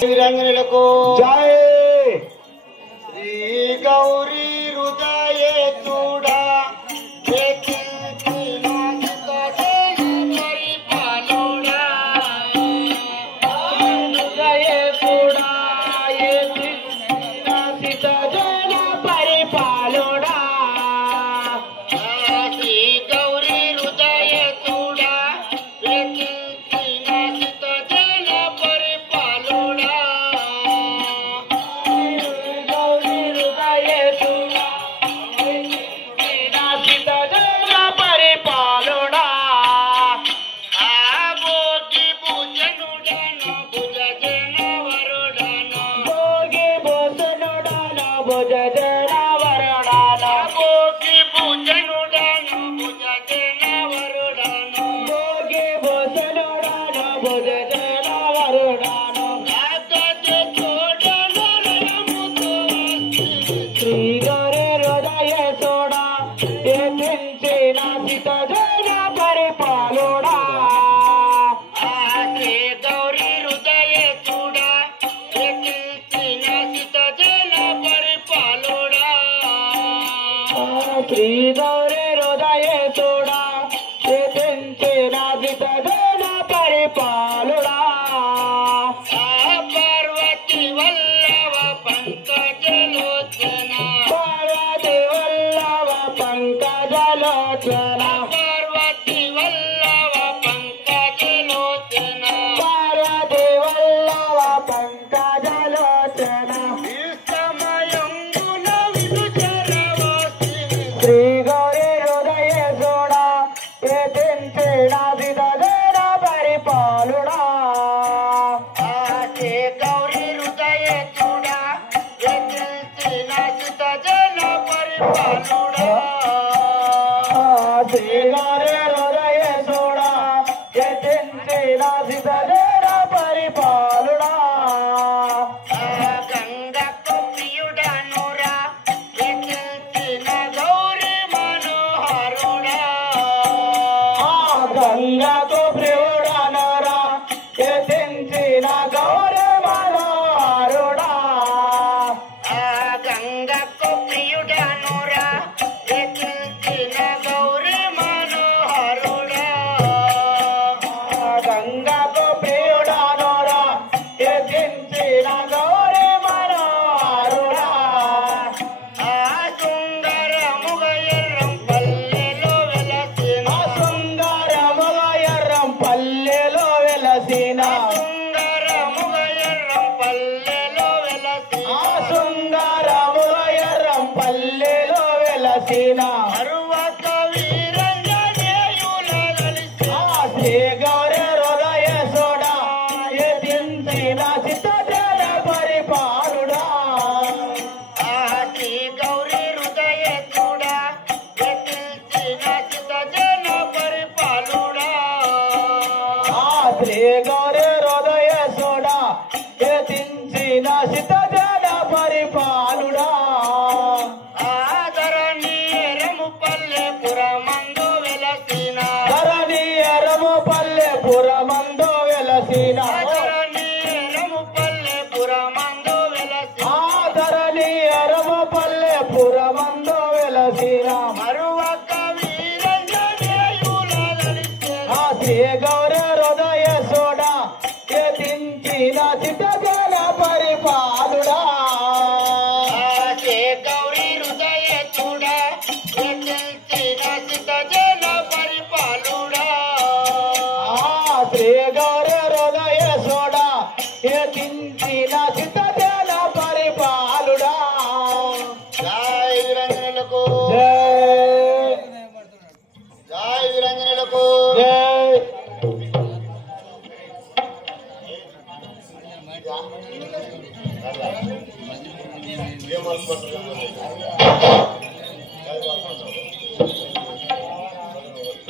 వీరాంజనులకు జై శ్రీ గౌరీ హృదయ చూడా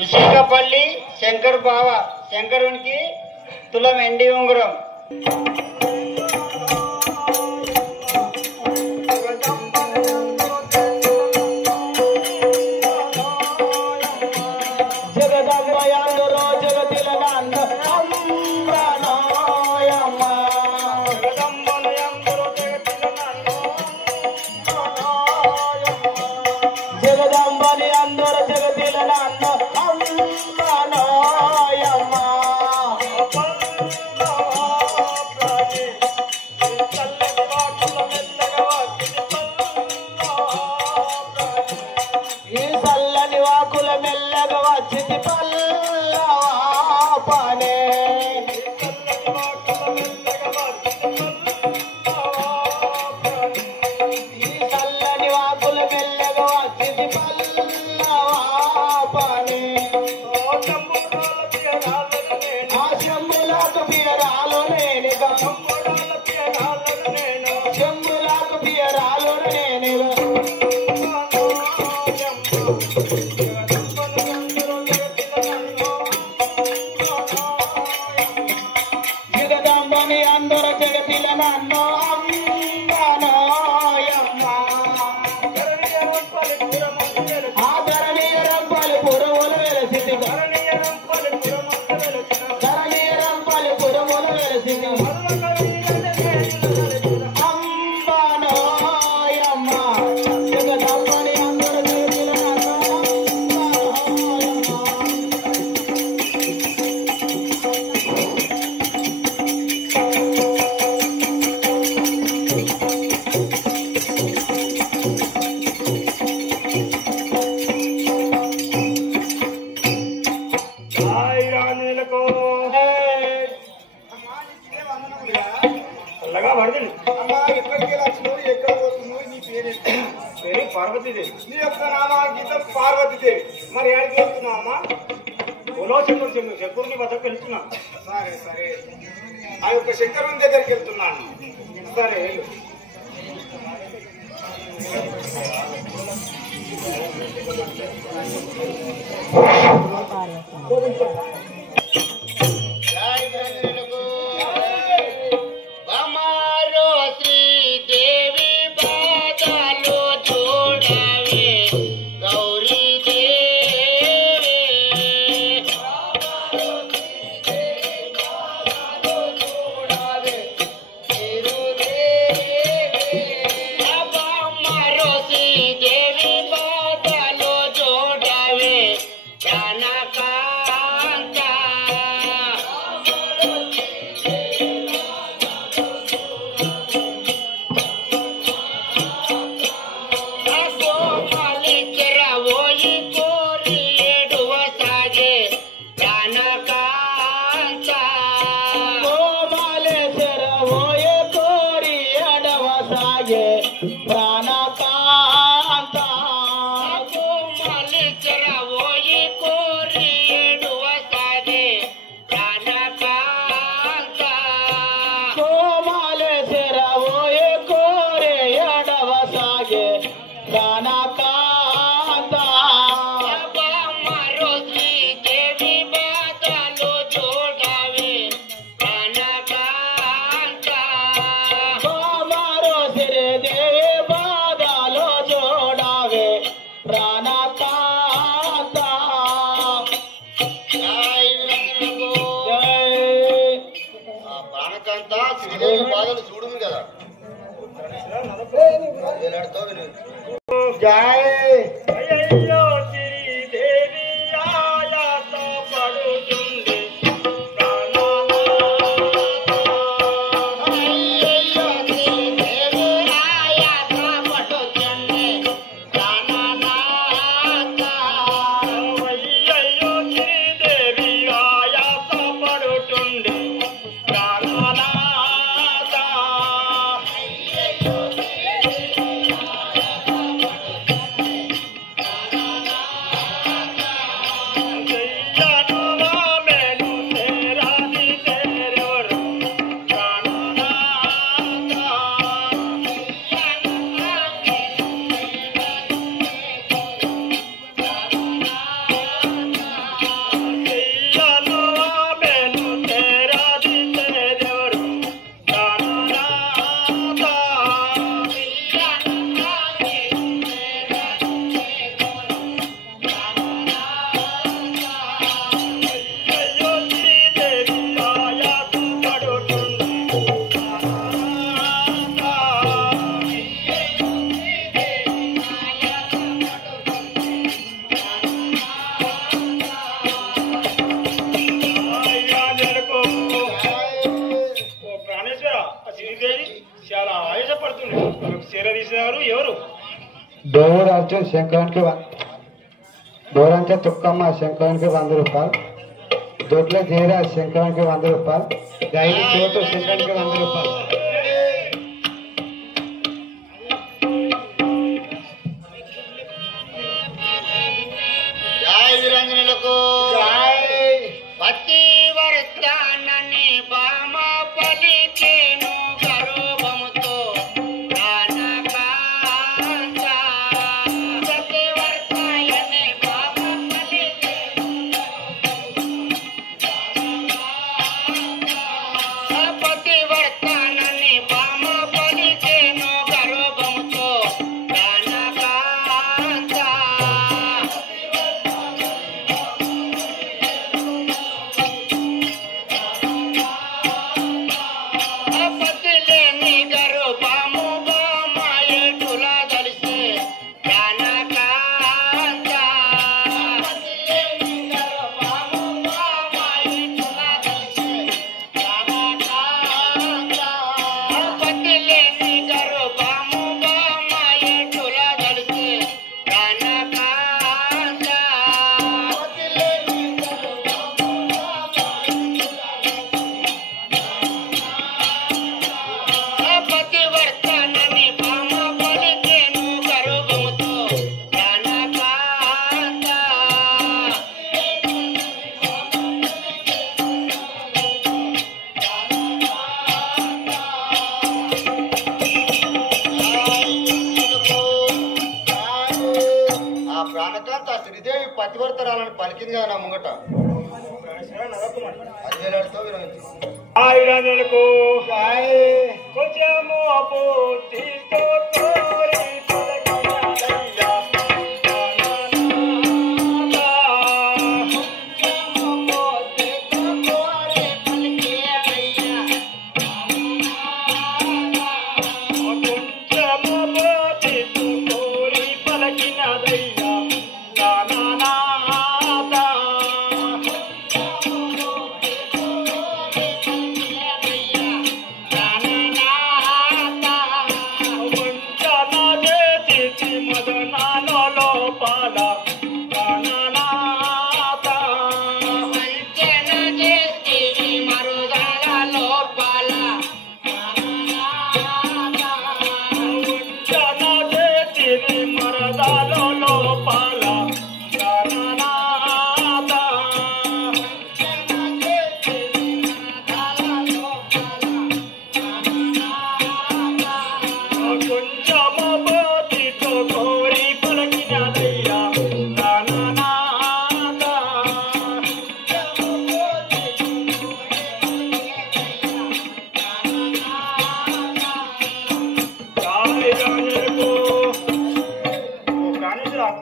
ఇసుకపల్లి శంకర్ బావ శంకరునికి తులం ఎండి ఉంగరం జగదగ్రయాలో జగతిల నన్ను అంబనాయమ్మ జగదంబని అందరూ జగతిల నన్ను జగదంబని అందరూ జగతిల నన్ను అంబనాయమ్మ ఈ చల్లని వాకుల మెల్లగా వచ్చింది పల్లవాపనే ఈ చల్లని వాకుల మెల్లగా వచ్చింది పల్లవాపనే ఆ శంభులకు పియరాలు నేనుగా శంభులకు పియరాలు నేనుగా జగదంబని అందరూ జగతిల నన్ను అంబనాయమ్మ ఆ ధరణీయ రంపలి పురములు వెలసింది ధరణీయ రంపలి పురములు వెలసింది అంబనాయమ్మ జగదంబని అందరూ జగతిల నన్ను చల్లగా పడుతుంది అమ్మా. ఎక్కడికి వచ్చినావు, ఎక్కడ పోతున్నావు, నీ పేరేంటి? పేరు పార్వతీదేవి. నీ యొక్క నామాగీతం పార్వతీదేవి. మరి ఎక్కడికి వెళ్తున్నావు అమ్మా? ఓలో శంకరుని వద్దకు వెళ్తున్నా. సరే సరే, ఆ యొక్క శంకరుని దగ్గరికి వెళ్తున్నాను. సరే వెళ్ళు. డోరాంచే శంకరానికి డోరాంచే తుక్కమ్మ శంకరానికి 100 రూపాయలు. దొడ్ల జయరా శంకరానికి 100 రూపాయలు. గైడ్ చోటు శంకరానికి 100 రూపాయలు. జై వీరంజనులకు పతి వర్తానని బామ పలికేను గర్వముతో కానకాంత పతి వర్తాయని బామ పలికేను పతి వర్తానని బామ పలికేను గర్వముతో కానకాంత శ్రీదేవి పతివర్తరాలని పలికింది కదా నా ముంగట. అది వేలాడుతూ విరమించు. ఆయురాజులకు కొంచెము అపోతితో కోరి పలకినదయ్యా.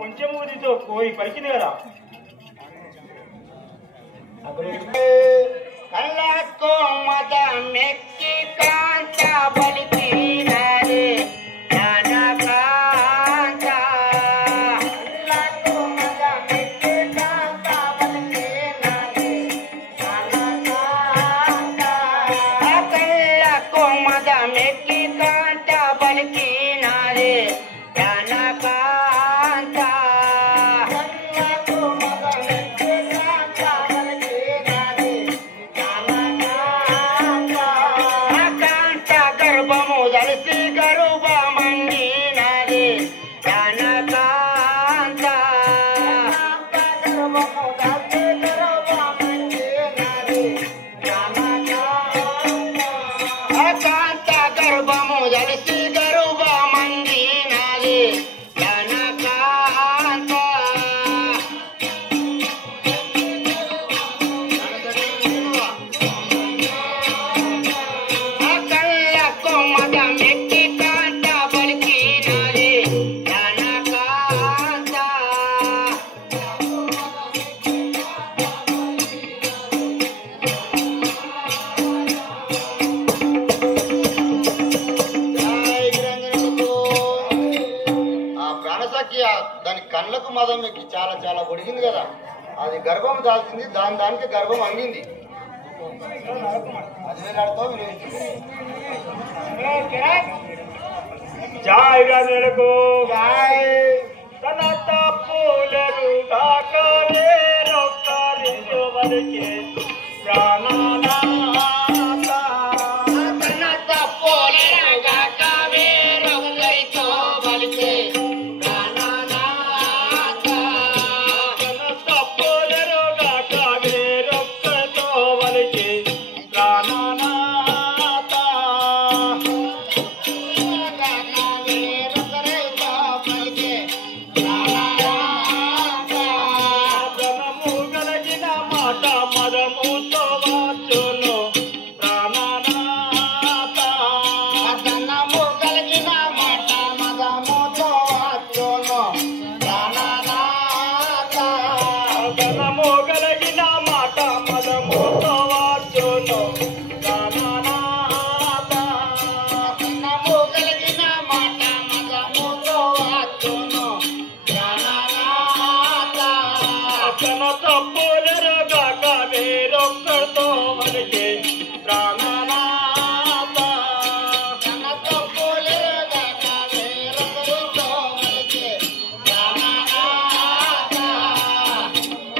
కొంచెం ఊదితో కోరి పలికింది కదా. కళ్ళకు మద మెక్కి కాంత బలిపినరే జ్ఞానకాంత. కళ్ళకు మద మెక్కి కాంత బలిపినరే జ్ఞానకాంత. కళ్ళకు మద మెక్కి కాంత బలిపినరే జ్ఞానకాంత. గర్భము దలిసి గరుబ మండినది జ్ఞానకాంత. కాంత గర్భము దలిసి గరుబ మండినది జ్ఞానకాంత. కళ్ళకు మద మెక్కి కాంత బలికినది జ్ఞానకాంత. ఆ ప్రాణసఖి దాని కళ్ళకు మదం ఎక్కి చాలా చాలా పొడిగింది కదా. అది గర్భం దాల్చింది, దానికి గర్భం అంగింది. అది వేలాడుతూ వినిపించింది. జాయ్ రాజులకు జాయ్ తన తప్పులను కాక వేరొక్కరితో వలికే ప్రాణనాథ తన తప్పులను కాక వేరొక్కరితో వలికే ప్రాణనాథ తన తప్పులను కాక వేరొక్కరితో వలికే ప్రాణనాథ ధనము కలిగిన మాట మదముతో వాచును ప్రాణనాథ ధనము కలిగిన మాట మదముతో వచ్చును ప్రాణనాథ ధనము కలిగిన మాట మదముతో వాచును ప్రాణనాథ ధనము కలిగిన మాట మదముతో వచ్చును ప్రాణనాథ తన తప్పులెరుగాక వేరొక్కరితో వలికే ప్రాణనాథ తన తప్పులెరుగాక వేరొకరితో వలికే ప్రాణనాథ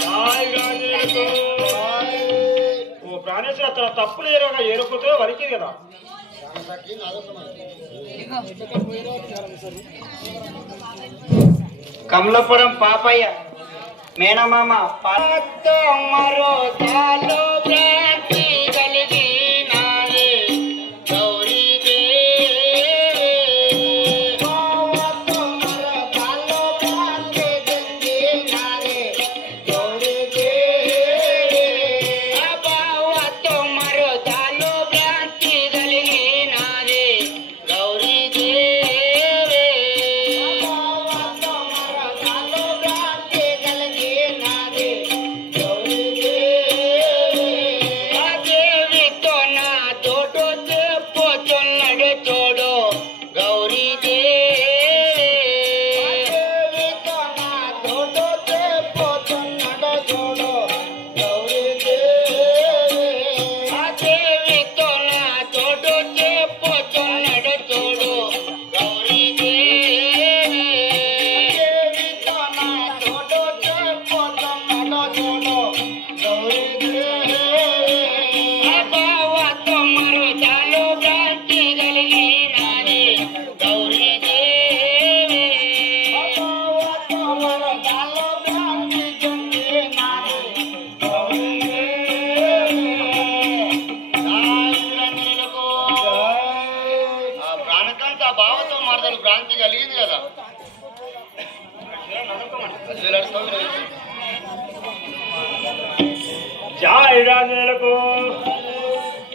జాయ్ రాజులకు ఓ ప్రాణేశ్వర తన తప్పులు ఎరుకుతో వలికి కదా కమలాపురం పాపయ్య మేనమామ మరో చాలు భ్రాంతి కలిగినారే గౌరీ దేవి మరో చాలు భ్రాంతి కలిగినారే గౌరీ దేవి బావతో మరో చాలు భ్రాంతి కలిగినారే గౌరీ దేవి బావతో మరో చాలు భ్రాంతి కలిగినారే గౌరీ దేవి ఆ దేవితో నా తోడు చెప్పుచున్నాడు చూడు గౌరీ దేవి దేవితో నా తోడు చెప్పుచున్నాడు చూడు గౌరీ దేవి ఆ దేవితో నా తోడు చెప్పుచున్నాడు చూడు గౌరీ దేవి దేవితో నా తోడు చెప్పుచున్నాడు చూడు గౌరీ దేవి బావతో మరో చాలు భ్రాంతి కలిగినారే గౌరీ దేవి బావతో మరో చాలు భ్రాంతి కలిగినారే గౌరీ దేవి ఆ ప్రాణకంత బావతో మరదలు భ్రాంతి కలిగింది కదా జాయ్ రాజులకు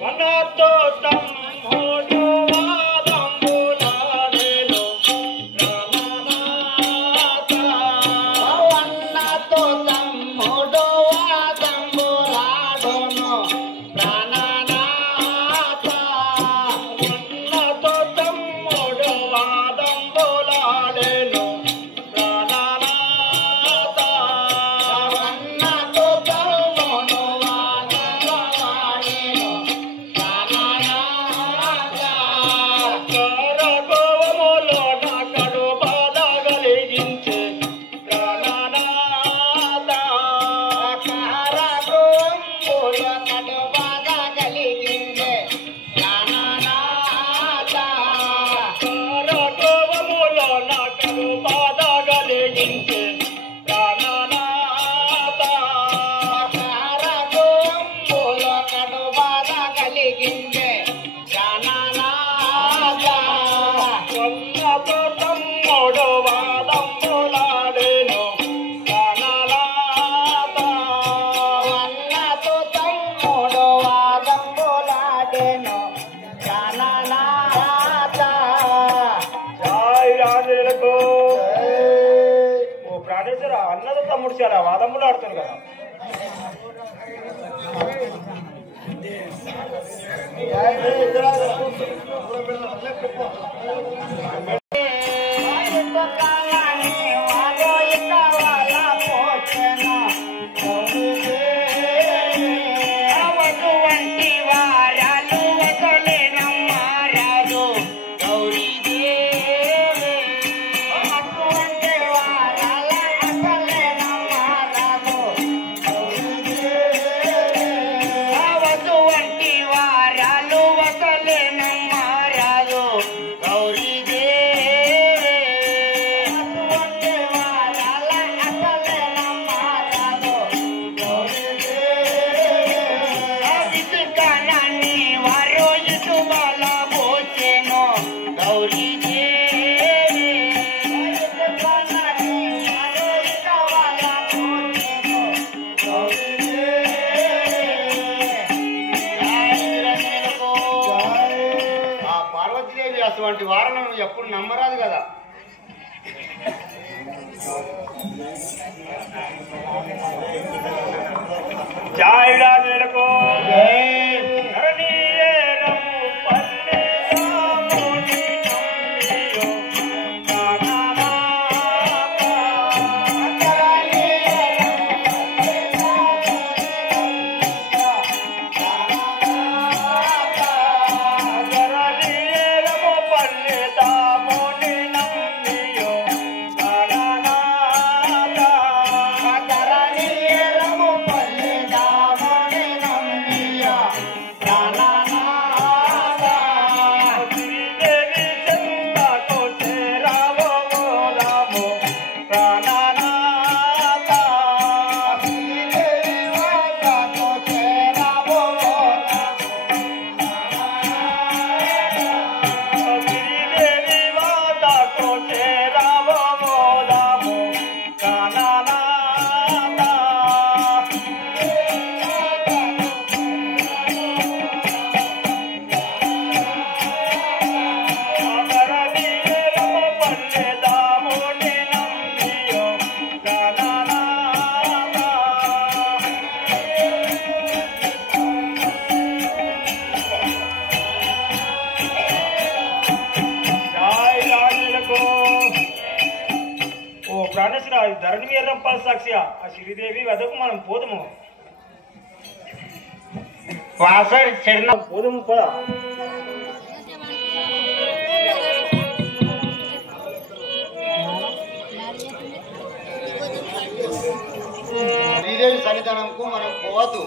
మనతో తమ్ముడు వాదంబులాడెను ప్రాణనాథ పవన్నతో తమ్ముడు వాదంబులాడును ప్రాణనాథ మనతో తమ్ముడు వాదంబులాడెను ప్రాణనాథ పవన్నతో తమ్ముడు వాదంబులాడును ప్రాణనాథ కరగోవములో నా కడు బాధ కలిగించే ప్రాణనాథ కారగోంబుల కడు బాధ కలిగిందే ప్రాణనాథ కరగోవములో నా కడు బాధ కలిగించే ప్రాణనాథ కారగోంబుల కడు బాధ కలిగిందే ప్రాణనాథ కొన్నతో తమ్ముడు వాదంబులాడెను ప్రాణనాథ అన్నతో తమ్ముడు వాదంబులాడెను ప్రాణనాథ జాయ్ రాజులకు ఓ ప్రాణేశ్వర అన్నతో తమ్ముడు చాలా వాదంబులాడుతారు కదా గౌరీ అటువంటి వారను ఎప్పుడు నమ్మరాదు కదా. జై రాజులకు ధరణి మీద రంపాలి సాక్షిగా ఆ శ్రీదేవి వద్దకు మనం పోదుము. వాసరి చిన్న పోదుము పదా. శ్రీదేవి సన్నిధానంకు మనం పోవద్దు.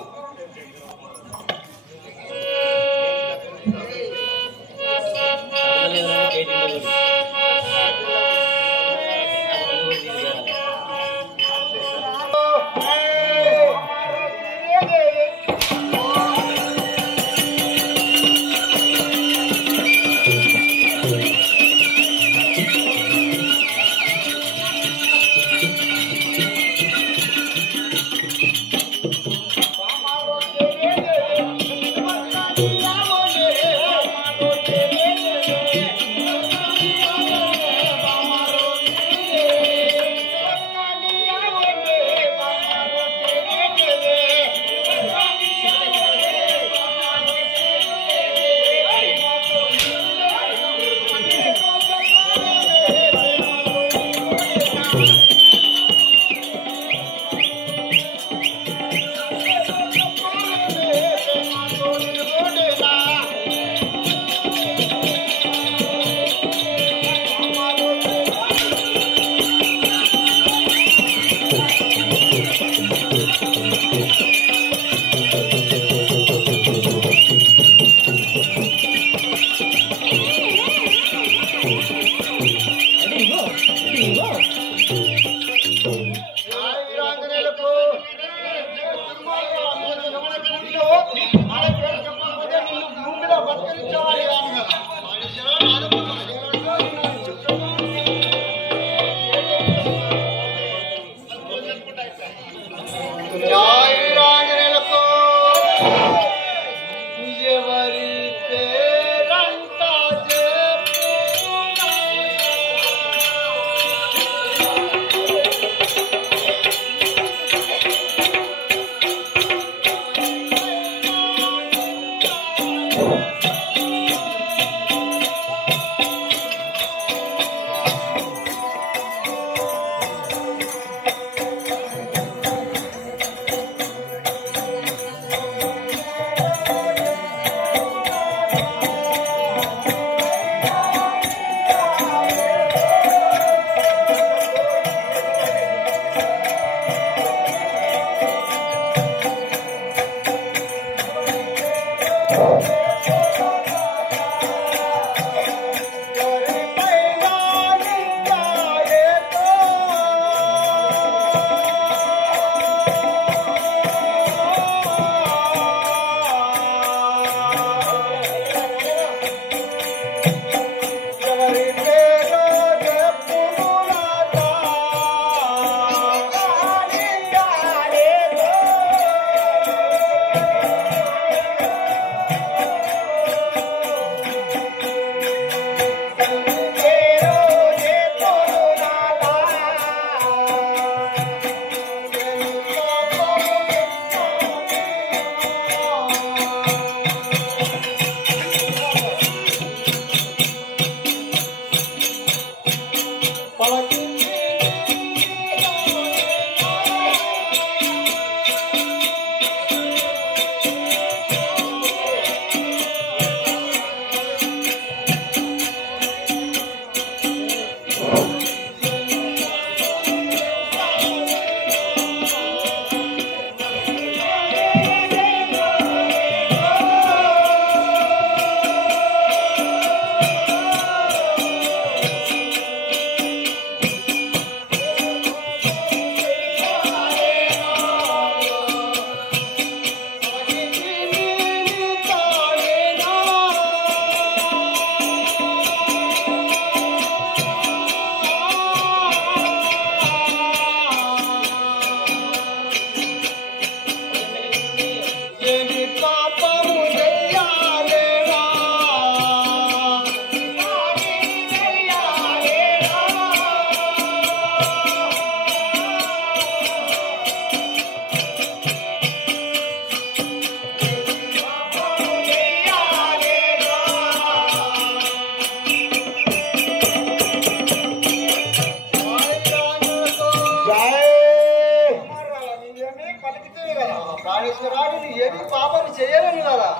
పాపం చేయలేను కదా.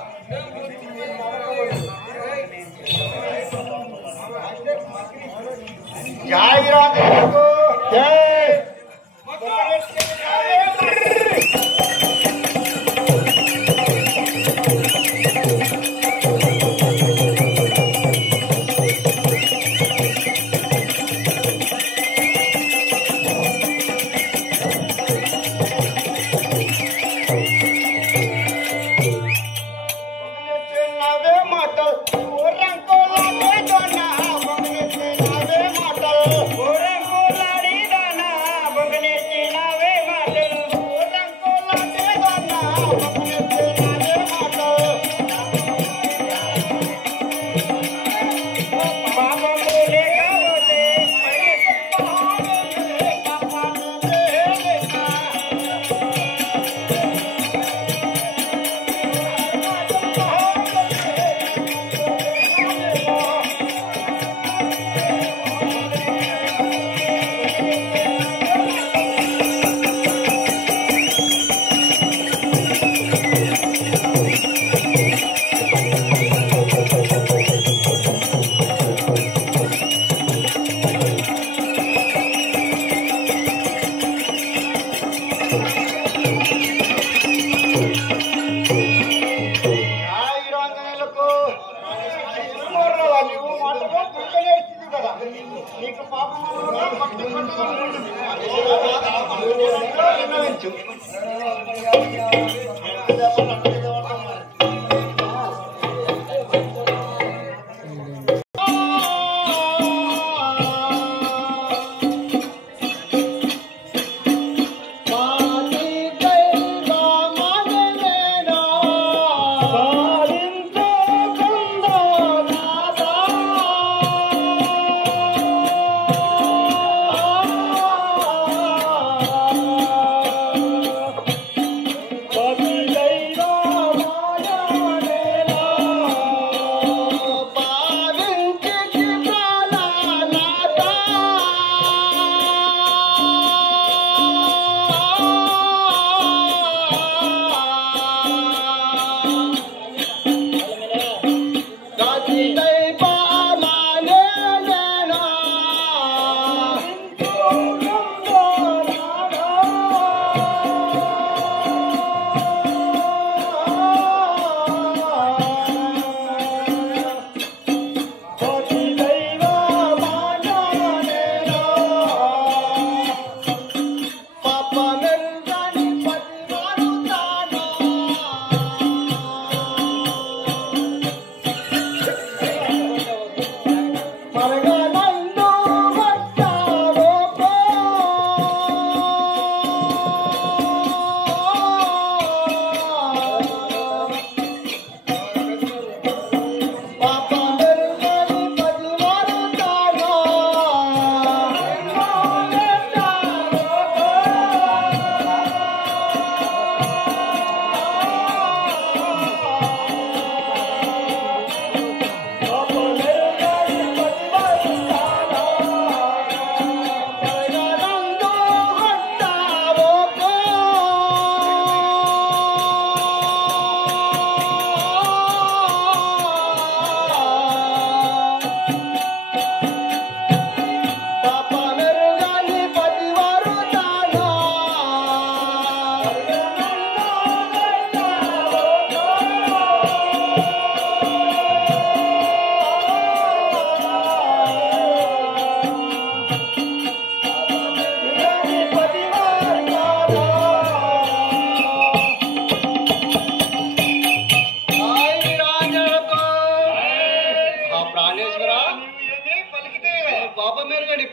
జై రాజు జై. నీకు పాపం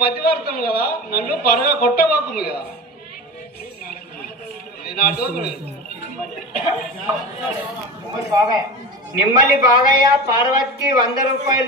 పతివర్తం కదా, నన్ను పరగా కొట్టబాకుము కదా. నిమ్మలి బాగయ్య పార్వతికి 100 రూపాయలు